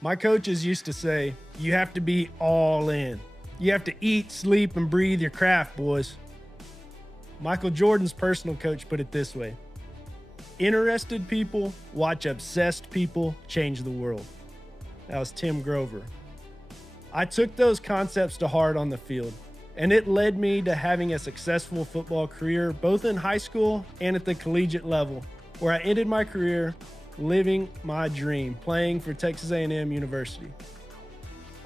My coaches used to say, you have to be all in. You have to eat, sleep, and breathe your craft, boys. Michael Jordan's personal coach put it this way: interested people watch obsessed people change the world. That was Tim Grover. I took those concepts to heart on the field, and it led me to having a successful football career, both in high school and at the collegiate level, where I ended my career living my dream, playing for Texas A&M University.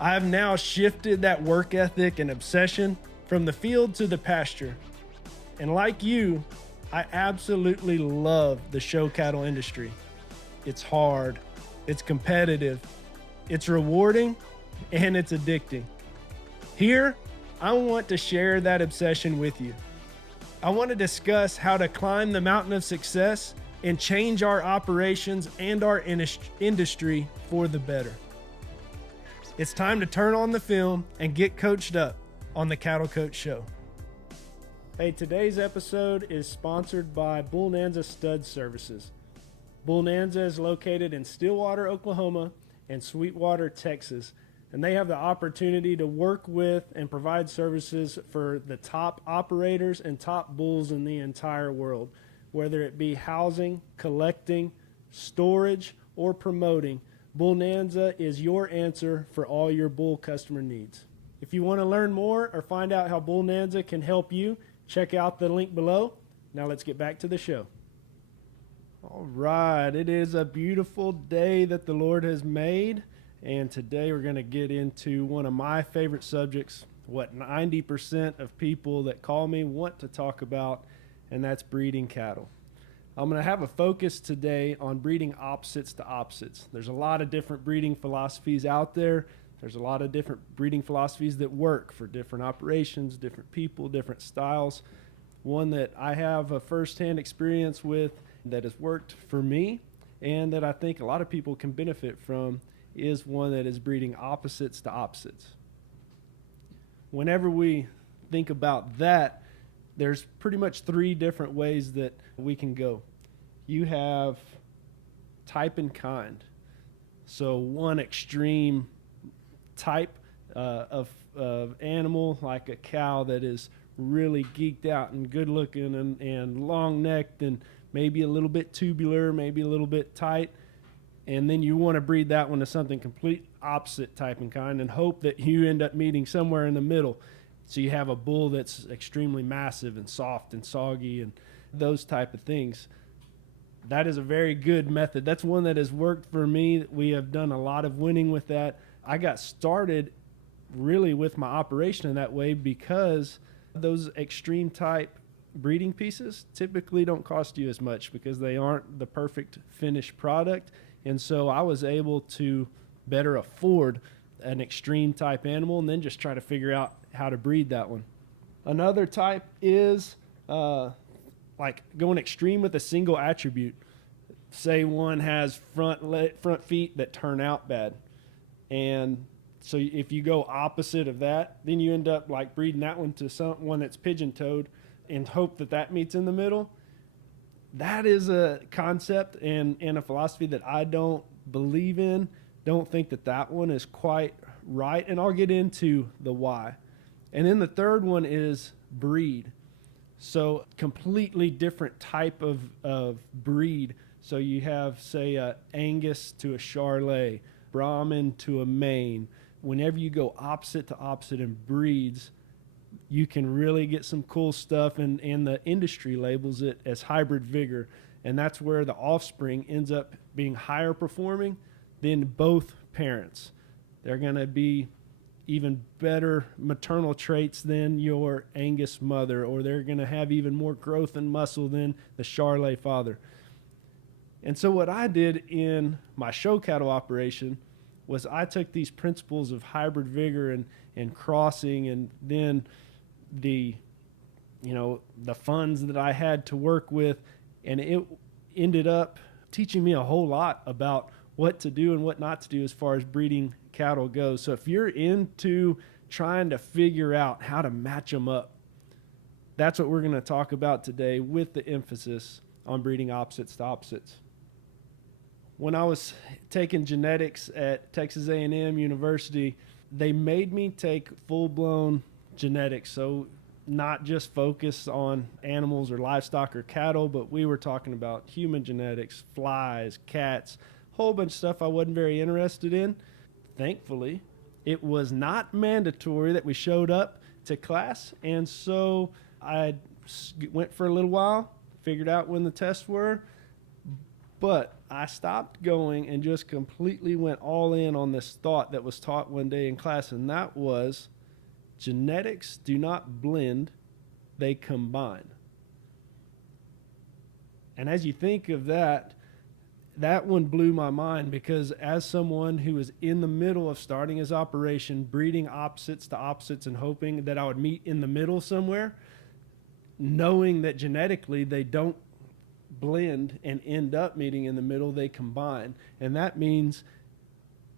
I have now shifted that work ethic and obsession from the field to the pasture. And like you, I absolutely love the show cattle industry. It's hard, it's competitive, it's rewarding, and it's addicting. Here, I want to share that obsession with you. I want to discuss how to climb the mountain of success and change our operations and our industry for the better. It's time to turn on the film and get coached up on the Cattle Coach Show. Hey, today's episode is sponsored by Bullnanza Stud Services. Bullnanza is located in Stillwater, Oklahoma and Sweetwater, Texas, and they have the opportunity to work with and provide services for the top operators and top bulls in the entire world, whether it be housing, collecting, storage, or promoting. Bullnanza is your answer for all your bull customer needs. If you want to learn more or find out how Bullnanza can help you, check out the link below. Now let's get back to the show. All right, it is a beautiful day that the Lord has made, and today we're going to get into one of my favorite subjects, what 90% of people that call me want to talk about, and that's breeding cattle. I'm going to have a focus today on breeding opposites to opposites. There's a lot of different breeding philosophies out there. There's a lot of different breeding philosophies that work for different operations, different people, different styles. One that I have a firsthand experience with that has worked for me and that I think a lot of people can benefit from is one that is breeding opposites to opposites. Whenever we think about that, there's pretty much three different ways that we can go. You have type and kind. So one extreme type of animal, like a cow that is really geeked out and good looking and long necked and maybe a little bit tubular, maybe a little bit tight. And then you want to breed that one to something complete opposite type and kind and hope that you end up meeting somewhere in the middle. So you have a bull that's extremely massive and soft and soggy and those type of things. That is a very good method. That's one that has worked for me. We have done a lot of winning with that. I got started really with my operation in that way because those extreme type breeding pieces typically don't cost you as much because they aren't the perfect finished product. And so I was able to better afford an extreme type animal and then just try to figure out how to breed that one. Another type is like going extreme with a single attribute. Say one has front feet that turn out bad. And so if you go opposite of that, then you end up like breeding that one to someone that's pigeon-toed and hope that that meets in the middle. That is a concept and a philosophy that I don't believe in. Don't think that that one is quite right. And I'll get into the why. And then the third one is breed. So completely different type of breed. So you have, say, a Angus to a Charolais, Brahman to a Maine. Whenever you go opposite to opposite in breeds, you can really get some cool stuff, and the industry labels it as hybrid vigor. And that's where the offspring ends up being higher performing than both parents. They're going to be even better maternal traits than your Angus mother, or they're going to have even more growth and muscle than the Charolais father. And so what I did in my show cattle operation was I took these principles of hybrid vigor and crossing, and then the funds that I had to work with, and it ended up teaching me a whole lot about what to do and what not to do as far as breeding cattle goes. So if you're into trying to figure out how to match them up, that's what we're going to talk about today, with the emphasis on breeding opposites to opposites. When I was taking genetics at Texas A&M University, they made me take full-blown genetics. So not just focus on animals or livestock or cattle, but we were talking about human genetics, flies, cats, whole bunch of stuff I wasn't very interested in. Thankfully, it was not mandatory that we showed up to class, and so I went for a little while, figured out when the tests were, but I stopped going and just completely went all in on this thought that was taught one day in class, and that was genetics do not blend, they combine. And as you think of that, that one blew my mind, because as someone who was in the middle of starting his operation, breeding opposites to opposites and hoping that I would meet in the middle somewhere, knowing that genetically they don't blend and end up meeting in the middle, they combine. And that means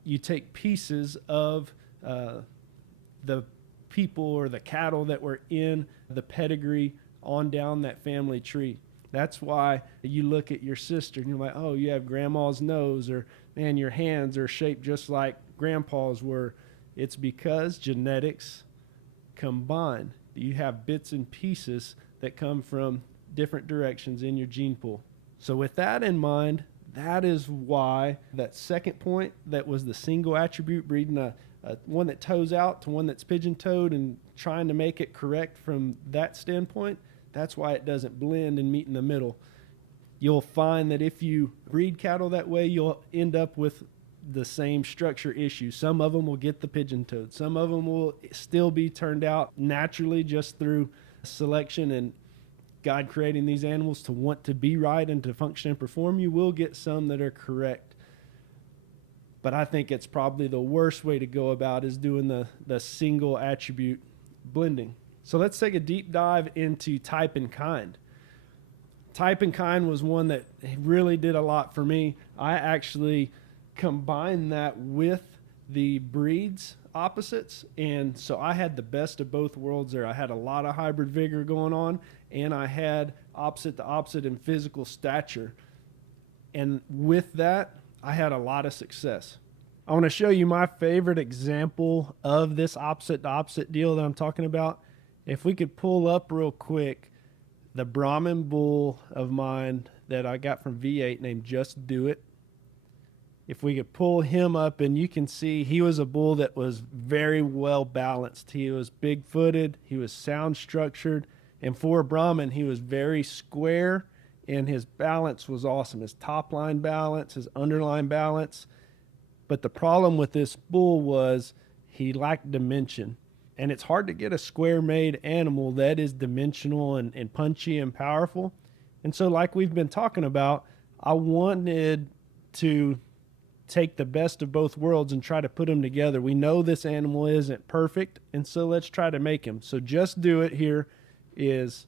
you take pieces of the people or the cattle that were in the pedigree on down that family tree. That's why you look at your sister and you're like, oh, you have grandma's nose, or man, your hands are shaped just like grandpa's were. It's because genetics combine. You have bits and pieces that come from different directions in your gene pool. So with that in mind, that is why that second point, that was the single attribute, breeding a one that toes out to one that's pigeon-toed and trying to make it correct from that standpoint, that's why it doesn't blend and meet in the middle. You'll find that if you breed cattle that way, you'll end up with the same structure issue. Some of them will get the pigeon-toed. Some of them will still be turned out naturally just through selection and God creating these animals to want to be right and to function and perform. You will get some that are correct. But I think it's probably the worst way to go about is doing the single attribute blending. So let's take a deep dive into type and kind. Type and kind was one that really did a lot for me. I actually combined that with the breeds opposites, and so I had the best of both worlds there. I had a lot of hybrid vigor going on, and I had opposite to opposite in physical stature. And with that, I had a lot of success. I want to show you my favorite example of this opposite to opposite deal that I'm talking about. If we could pull up real quick the Brahmin bull of mine that I got from V8 named Just Do It. If we could pull him up, and you can see he was a bull that was very well balanced. He was big footed, he was sound structured, and for a Brahmin, he was very square, and his balance was awesome. His top line balance, his underline balance. But the problem with this bull was he lacked dimension. And it's hard to get a square-made animal that is dimensional and punchy and powerful. And so like we've been talking about, I wanted to take the best of both worlds and try to put them together. We know this animal isn't perfect, and so let's try to make him. So Just Do It here is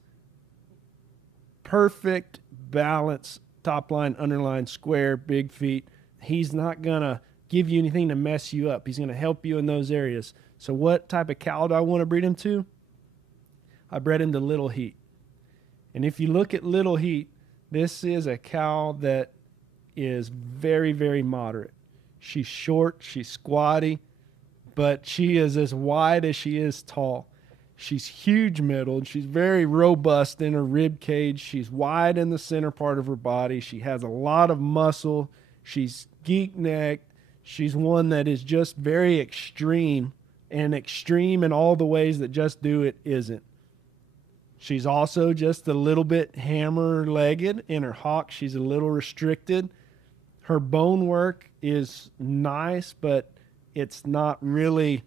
perfect balance, top line, underline, square, big feet. He's not going to give you anything to mess you up. He's going to help you in those areas. So what type of cow do I want to breed him to? I bred him to Little Heat. And if you look at Little Heat, this is a cow that is very, very moderate. She's short, she's squatty, but she is as wide as she is tall. She's huge middled. She's very robust in her rib cage. She's wide in the center part of her body. She has a lot of muscle. She's geek-necked. She's one that is just very extreme, and extreme in all the ways that Just Do It isn't. She's also just a little bit hammer-legged. In her hock, she's a little restricted. Her bone work is nice, but it's not really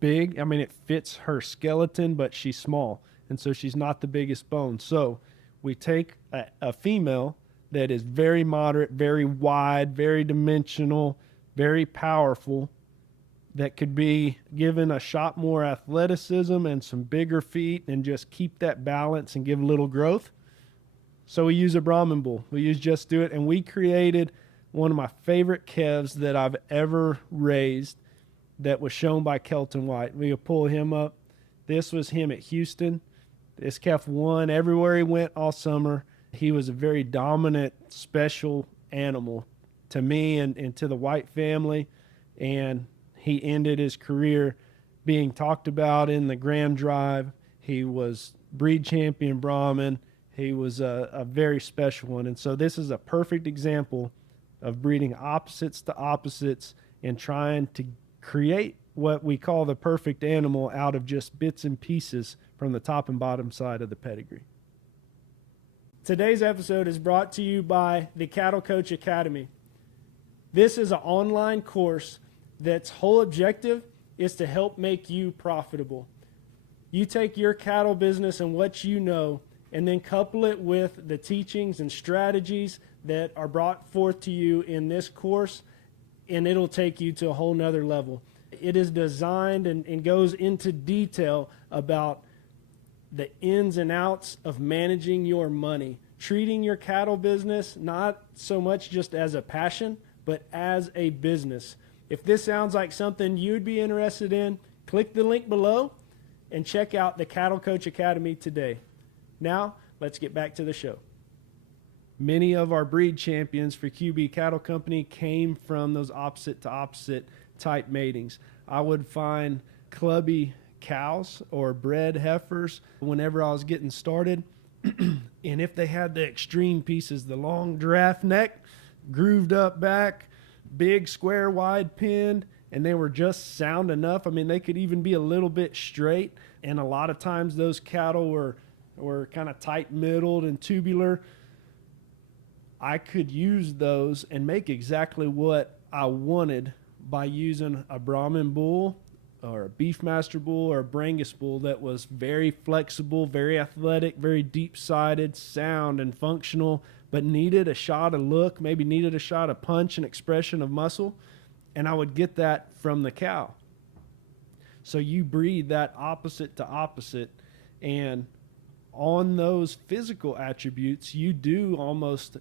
big. I mean, it fits her skeleton, but she's small, and so she's not the biggest bone. So we take a female that is very moderate, very wide, very dimensional, very powerful, that could be given a shot more athleticism and some bigger feet and just keep that balance and give a little growth. So we use a Brahmin bull. We use Just Do It, and we created one of my favorite calves that I've ever raised that was shown by Kolten White. We could pull him up. This was him at Houston. This calf won everywhere he went all summer. He was a very dominant, special animal to me and to the White family. And he ended his career being talked about in the Graham Drive. He was breed champion Brahmin. He was a very special one. And so this is a perfect example of breeding opposites to opposites and trying to create what we call the perfect animal out of just bits and pieces from the top and bottom side of the pedigree. Today's episode is brought to you by the Cattle Coach Academy. This is an online course that's whole objective is to help make you profitable. You take your cattle business and what you know, and then couple it with the teachings and strategies that are brought forth to you in this course, and it'll take you to a whole nother level. It is designed and goes into detail about the ins and outs of managing your money, treating your cattle business not so much just as a passion, but as a business. If this sounds like something you'd be interested in, click the link below and check out the Cattle Coach Academy today. Now, let's get back to the show. Many of our breed champions for QB Cattle Company came from those opposite to opposite type matings. I would find clubby cows or bred heifers whenever I was getting started. And if they had the extreme pieces, the long giraffe neck, grooved up back, big square wide pinned, and they were just sound enough. I mean, they could even be a little bit straight. And a lot of times those cattle were kind of tight middled and tubular. I could use those and make exactly what I wanted by using a Brahmin bull or a Beefmaster bull or a Brangus bull that was very flexible, very athletic, very deep-sided, sound and functional, but needed a shot of look, maybe needed a shot of punch and expression of muscle, and I would get that from the cow. So you breed that opposite to opposite, and on those physical attributes, you do almost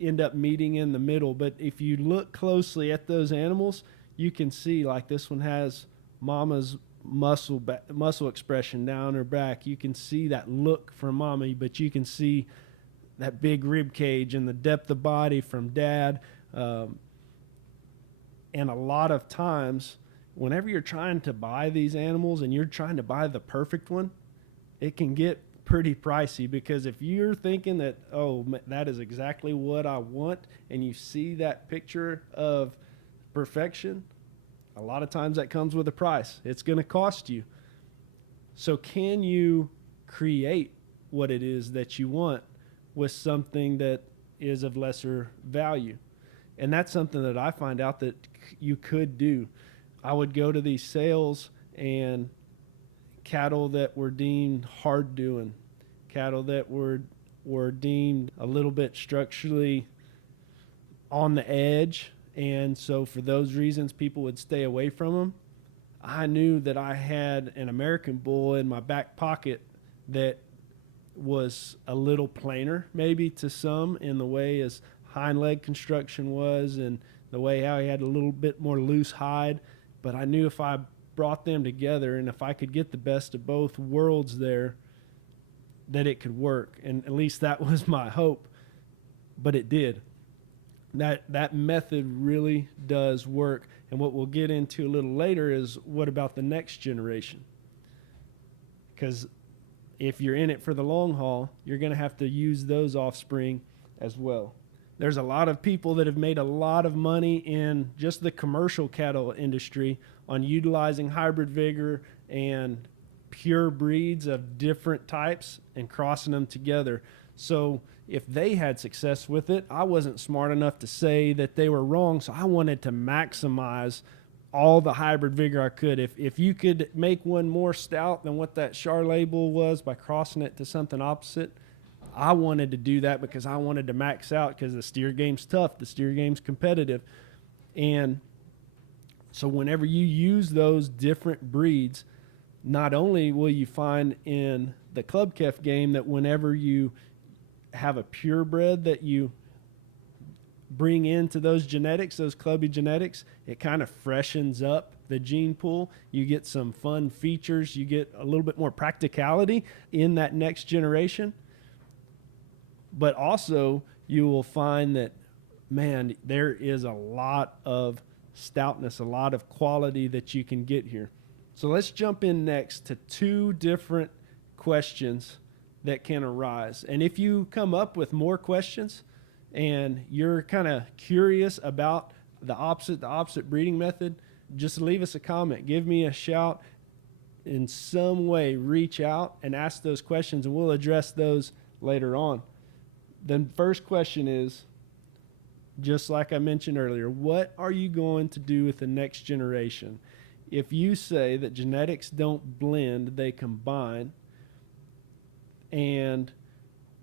end up meeting in the middle. But if you look closely at those animals, you can see like this one has mama's muscle expression down her back. You can see that look from mama, but you can see that big rib cage and the depth of body from dad. And a lot of times, whenever you're trying to buy these animals and you're trying to buy the perfect one, it can get pretty pricey, because if you're thinking that, oh, that is exactly what I want, and you see that picture of perfection, a lot of times that comes with a price. It's going to cost you. So can you create what it is that you want with something that is of lesser value? And that's something that I find out that you could do. I would go to these sales, and cattle that were deemed hard doing, cattle that were deemed a little bit structurally on the edge, and so for those reasons people would stay away from them. I knew that I had an American bull in my back pocket that was a little plainer maybe to some in the way his hind leg construction was and the way how he had a little bit more loose hide, but I knew if I brought them together and if I could get the best of both worlds there, that it could work. And at least that was my hope, but it did. That method really does work. And what we'll get into a little later is, what about the next generation? Because if you're in it for the long haul, you're going to have to use those offspring as well. There's a lot of people that have made a lot of money in just the commercial cattle industry on utilizing hybrid vigor and pure breeds of different types and crossing them together. So if they had success with it, I wasn't smart enough to say that they were wrong, so I wanted to maximize all the hybrid vigor I could. If you could make one more stout than what that Charolais bull was by crossing it to something opposite, I wanted to do that because I wanted to max out, because the steer game's tough, the steer game's competitive. And so whenever you use those different breeds, not only will you find in the club calf game that whenever you have a purebred that you bring into those genetics, those clubby genetics, it kind of freshens up the gene pool. You get some fun features. You get a little bit more practicality in that next generation. But also you will find that man, there is a lot of stoutness, a lot of quality that you can get here. So let's jump in next to two different questions that can arise. And if you come up with more questions and you're kind of curious about the opposite breeding method, just leave us a comment, give me a shout, in some way reach out and ask those questions, and we'll address those later on. The first question is, just like I mentioned earlier, what are you going to do with the next generation? If you say that genetics don't blend, they combine, and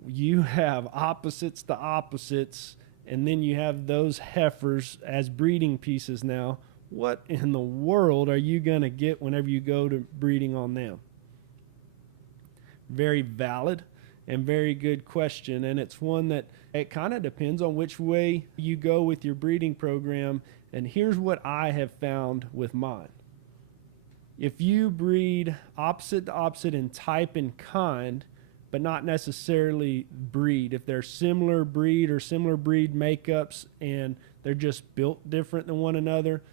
you have opposites to opposites, and then you have those heifers as breeding pieces now, what in the world are you going to get whenever you go to breeding on them? Very valid and very good question, and it's one that it kind of depends on which way you go with your breeding program. And here's what I have found with mine. If you breed opposite to opposite in type and kind, but not necessarily breed, if they're similar breed or similar breed makeups and they're just built different than one another,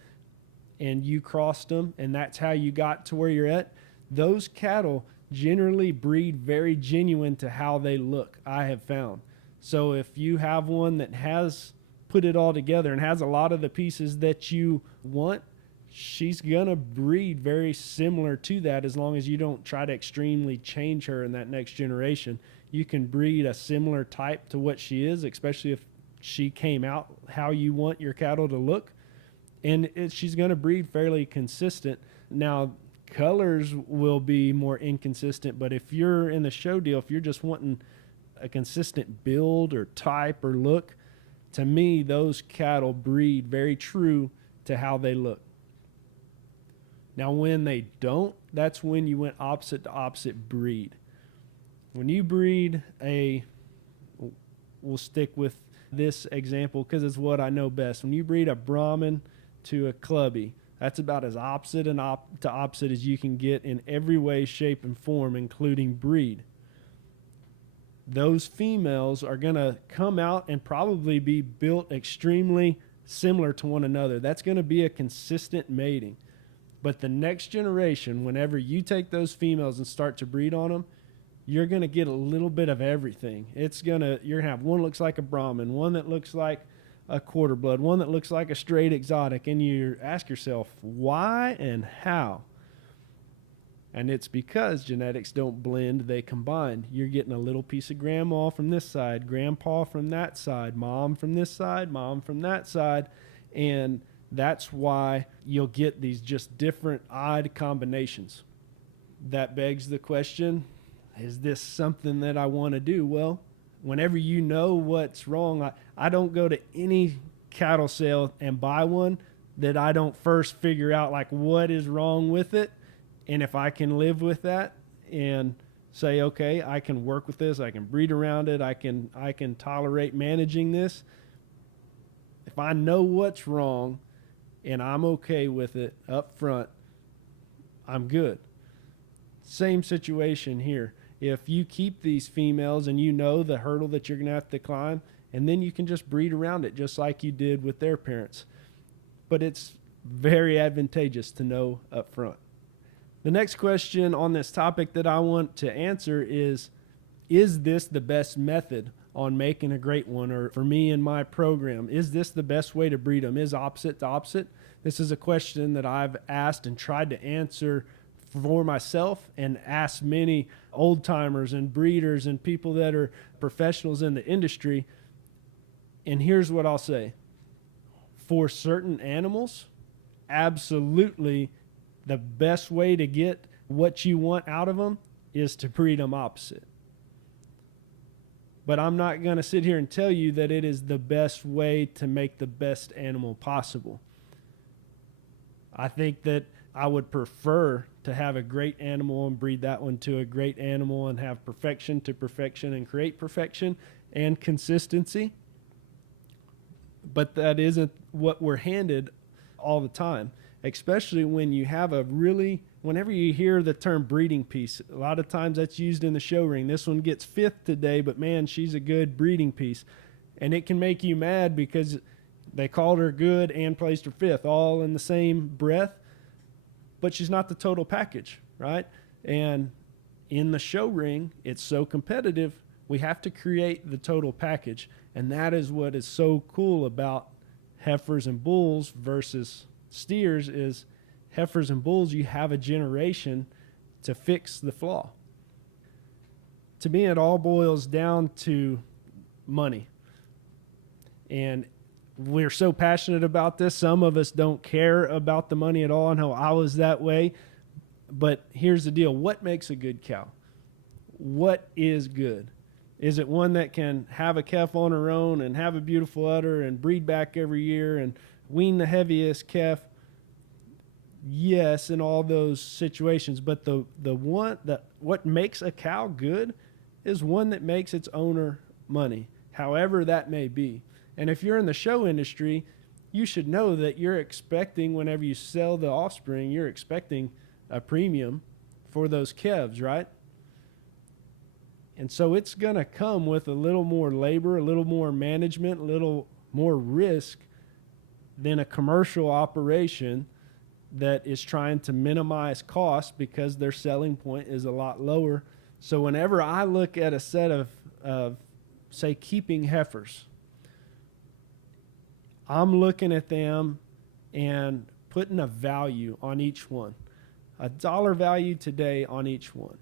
and you crossed them and that's how you got to where you're at, those cattle generally breed very genuine to how they look, I have found. So if you have one that has put it all together and has a lot of the pieces that you want, she's going to breed very similar to that, as long as you don't try to extremely change her in that next generation. You can breed a similar type to what she is, especially if she came out how you want your cattle to look. And she's going to breed fairly consistent. Now, colors will be more inconsistent, but if you're in the show deal, if you're just wanting a consistent build or type or look, to me, those cattle breed very true to how they look. Now, when they don't, that's when you went opposite to opposite breed. When you breed we'll stick with this example because it's what I know best. When you breed a Brahmin to a clubby, that's about as opposite and to opposite as you can get in every way, shape, and form, including breed. Those females are going to come out and probably be built extremely similar to one another. That's going to be a consistent mating. But the next generation, whenever you take those females and start to breed on them, you're going to get a little bit of everything. You're going to have one that looks like a Brahmin, one that looks like a quarter blood, one that looks like a straight exotic, and you ask yourself, why and how? And it's because genetics don't blend, they combine. You're getting a little piece of grandma from this side, grandpa from that side, mom from this side, mom from that side, and that's why you'll get these just different odd combinations. That begs the question, is this something that I want to do? Well, whenever you know what's wrong, I don't go to any cattle sale and buy one that I don't first figure out like what is wrong with it. And if I can live with that and say, okay, I can work with this, I can breed around it, I can tolerate managing this. If I know what's wrong and I'm okay with it up front, I'm good. Same situation here. If you keep these females and you know the hurdle that you're going to have to climb, and then you can just breed around it just like you did with their parents. But it's very advantageous to know up front. The next question on this topic that I want to answer is this the best method on making a great one? Or for me in my program, is this the best way to breed them? Is opposite to opposite? This is a question that I've asked and tried to answer for myself and asked many old timers and breeders and people that are professionals in the industry. And here's what I'll say. For certain animals, absolutely the best way to get what you want out of them is to breed them opposite. But I'm not going to sit here and tell you that it is the best way to make the best animal possible. I think that I would prefer to have a great animal and breed that one to a great animal and have perfection to perfection and create perfection and consistency. But that isn't what we're handed all the time, especially when you have whenever you hear the term breeding piece, a lot of times that's used in the show ring. This one gets fifth today, but man, she's a good breeding piece. And it can make you mad because they called her good and placed her fifth all in the same breath, but she's not the total package, right? And in the show ring, it's so competitive, we have to create the total package. And that is what is so cool about heifers and bulls versus steers is heifers and bulls, you have a generation to fix the flaw. To me, it all boils down to money. And we're so passionate about this. Some of us don't care about the money at all. I know I was that way. But here's the deal. What makes a good cow? What is good? Is it one that can have a calf on her own and have a beautiful udder and breed back every year and wean the heaviest calf? Yes, in all those situations. But what makes a cow good is one that makes its owner money, however that may be. And if you're in the show industry, you should know that you're expecting, whenever you sell the offspring, you're expecting a premium for those calves, right? And so it's going to come with a little more labor, a little more management, a little more risk than a commercial operation that is trying to minimize costs because their selling point is a lot lower. So whenever I look at a set of say, keeping heifers, I'm looking at them and putting a value on each one, a dollar value today on each one.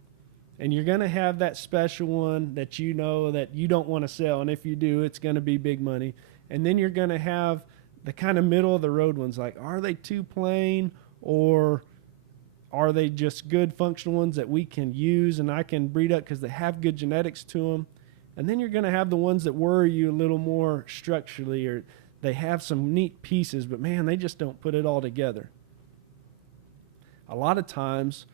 And you're going to have that special one that you know that you don't want to sell. And if you do, it's going to be big money. And then you're going to have the kind of middle of the road ones, like, are they too plain, or are they just good functional ones that we can use and I can breed up because they have good genetics to them? And then you're going to have the ones that worry you a little more structurally, or they have some neat pieces, but man, they just don't put it all together. A lot of times,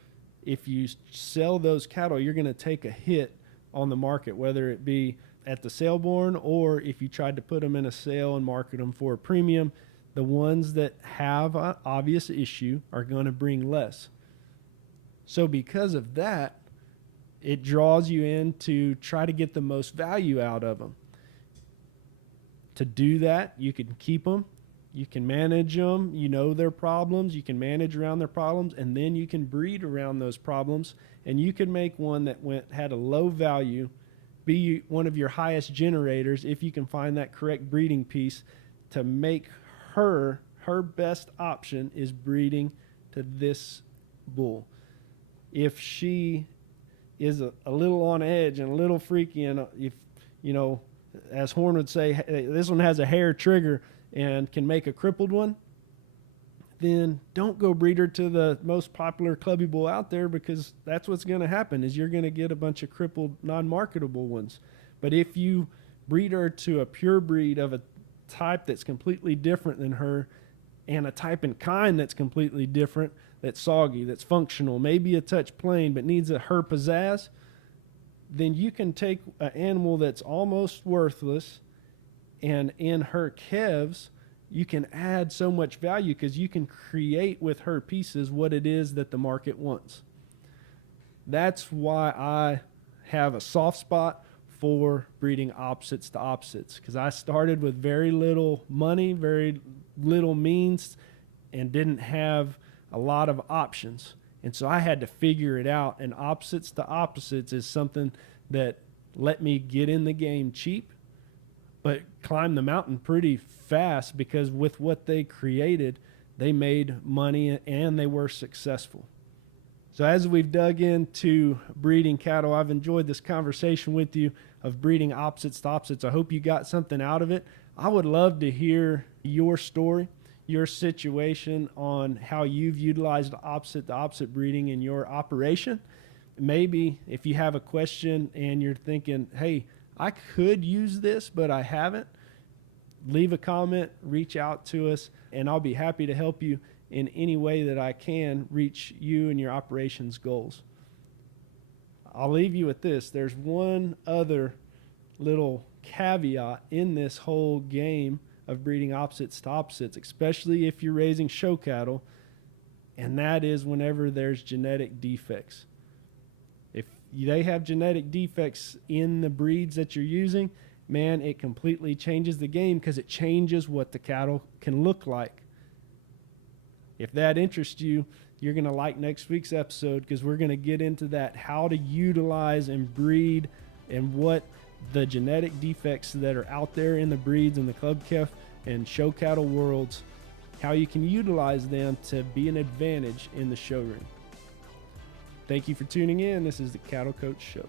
if you sell those cattle, you're going to take a hit on the market, whether it be at the sale born or if you tried to put them in a sale and market them for a premium. The ones that have an obvious issue are going to bring less. So because of that, it draws you in to try to get the most value out of them. To do that, you can keep them, you can manage them, you know their problems, you can manage around their problems, and then you can breed around those problems, and you can make one that had a low value be one of your highest generators if you can find that correct breeding piece to make her best option is breeding to this bull. If she is a little on edge and a little freaky, and if, you know, as Horn would say, hey, this one has a hair trigger and can make a crippled one, then don't go breed her to the most popular clubby bull out there, because that's what's going to happen is you're going to get a bunch of crippled, non-marketable ones. But if you breed her to a pure breed of a type that's completely different than her, and a type and kind that's completely different, that's soggy, that's functional, maybe a touch plain, but needs her pizzazz, then you can take an animal that's almost worthless, and in her calves, you can add so much value because you can create with her pieces what it is that the market wants. That's why I have a soft spot for breeding opposites to opposites, because I started with very little money, very little means, and didn't have a lot of options. And so I had to figure it out, and opposites to opposites is something that let me get in the game cheap, but climb the mountain pretty fast, because with what they created, they made money and they were successful. So as we've dug into breeding cattle, I've enjoyed this conversation with you of breeding opposites to opposites. I hope you got something out of it. I would love to hear your story, your situation on how you've utilized opposite to opposite breeding in your operation. Maybe if you have a question and you're thinking, hey, I could use this, but I haven't, leave a comment, reach out to us, and I'll be happy to help you in any way that I can reach you and your operations goals. I'll leave you with this. There's one other little caveat in this whole game of breeding opposites to opposites, especially if you're raising show cattle, and that is whenever there's genetic defects. If they have genetic defects in the breeds that you're using, man, it completely changes the game because it changes what the cattle can look like. If that interests you, you're going to like next week's episode because we're going to get into that, how to utilize and breed and what the genetic defects that are out there in the breeds in the club calf and show cattle worlds, how you can utilize them to be an advantage in the show ring. Thank you for tuning in. This is the Cattle Coach Show.